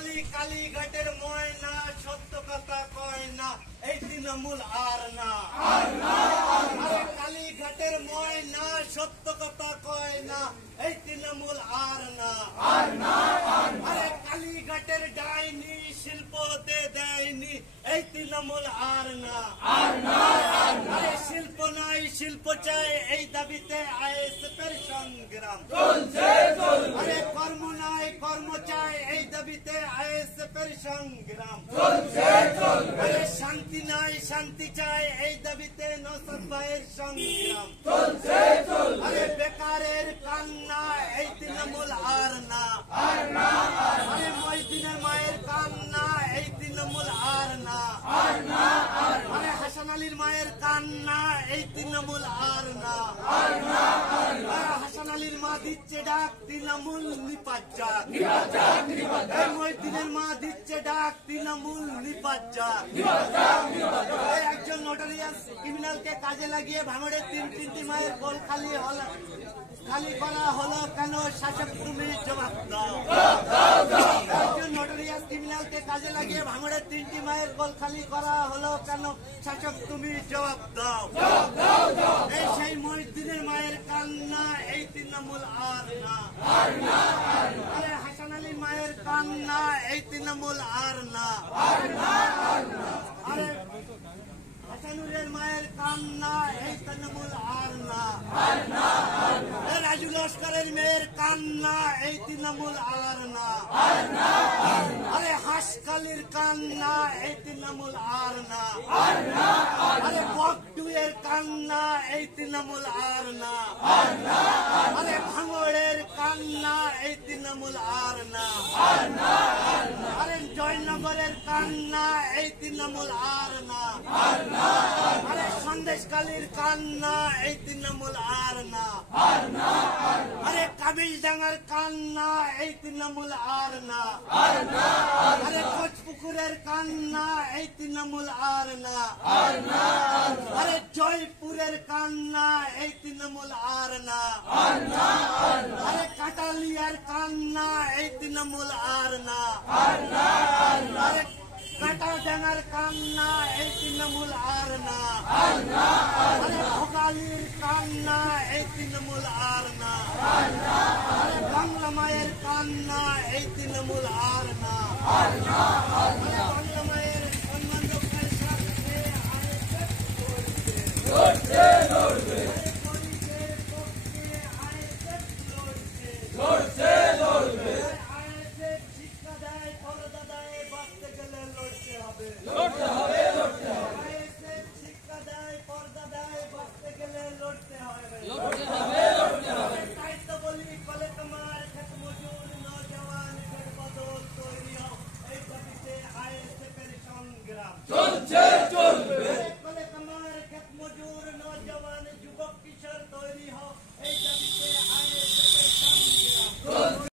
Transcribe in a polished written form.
বলি কালীঘাটের ময়না সত্য কথা কয় না এই তৃণমূল আর না আরে কালীঘাটের ময়না সত্য কথা কয় না এই তৃণমূল আর না আরে কালীঘাটের ডাইনি শিল্প দেয়নি এই তৃণমূল আর না আরে শিল্প নাই শিল্প চাই এই দাবিতে আইএসএফের সংগ্রাম আরে কর্ম নাই কর্ম চাই এই দাবিতে আইএসএফের সংগ্রাম আরে শান্তি নাই শান্তি চাই এই দাবিতে নওশাদ ভাইয়ের সংগ্রাম আরে বেকারের কান্না এই তৃণমূল আর না আরে মহিউদ্দিনের মায়ের কান্না এই তৃণমূল আর না আরে হাসান আলীর মায়ের কান্না এই তৃণমূল আর না হাসান আলীর মা দিচ্ছে ডাক তৃণমূল নিপাত যাক মহিউদ্দিনের মা দিচ্ছে ডাক তৃণমূল নিপাত যাক একজন নোটারিয়াস ক্রিমিনালকে কাজে লাগিয়ে ভাঙড়ের তিনটি মায়ের গোল খালি করা হলো কেন শাসক তুমি জবাব দাও একজন নোটারিয়াস ক্রিমিনালকে কাজে লাগিয়ে ভাঙড়ের তিনটি মায়ের গোল খালি করা হলো কেন শাসক তুমি জবাব দাও এই সেই মহিউদ্দিনের মায়ের কান্না এই তৃণমূল আর না আরে হাসান আলীর মায়ের কান্না এই তৃণমূল আর না আরে হাসানুরের মায়ের কান্না এই তৃণমূল আর না রাজু লস্করের মেয়ের কান্না এই তৃণমূল আর না আরে হাসকালির কান্না এই তৃণমূল আর না আরে বকটুয়ের কান্না এই তৃণমূল আর না আরে ভাঙড়ের কান্না এই তৃণমূল আর না আরে জয়নগরের কান্না এই তৃণমূল আর না আরে সন্দেশকালীর কান্না এই তৃণমূল আর না আরে কাবিলডাঙ্গার কান্না এই তৃণমূল আর না আরে কোচপুকুরের কান্না এই তৃণমূল আর না আরে জয়পুরের কান্না এই তৃণমূল আর না আরে কাটালিয়ার কান্না এই তৃণমূল আর না আরে কাটাডাঙ্গার কান্না এই তৃণমূল আর না আরে ভোগালীর কান্না এই তৃণমূল আর না আরে বাংলা মায়ের কান্না এই তৃণমূল আর না বাংলা মায়ের সম্মান রক্ষার স্বার্থে লড়বে শিক্ষা দেয় করদাদায় বাঁচতে গেলে লড়তে হবে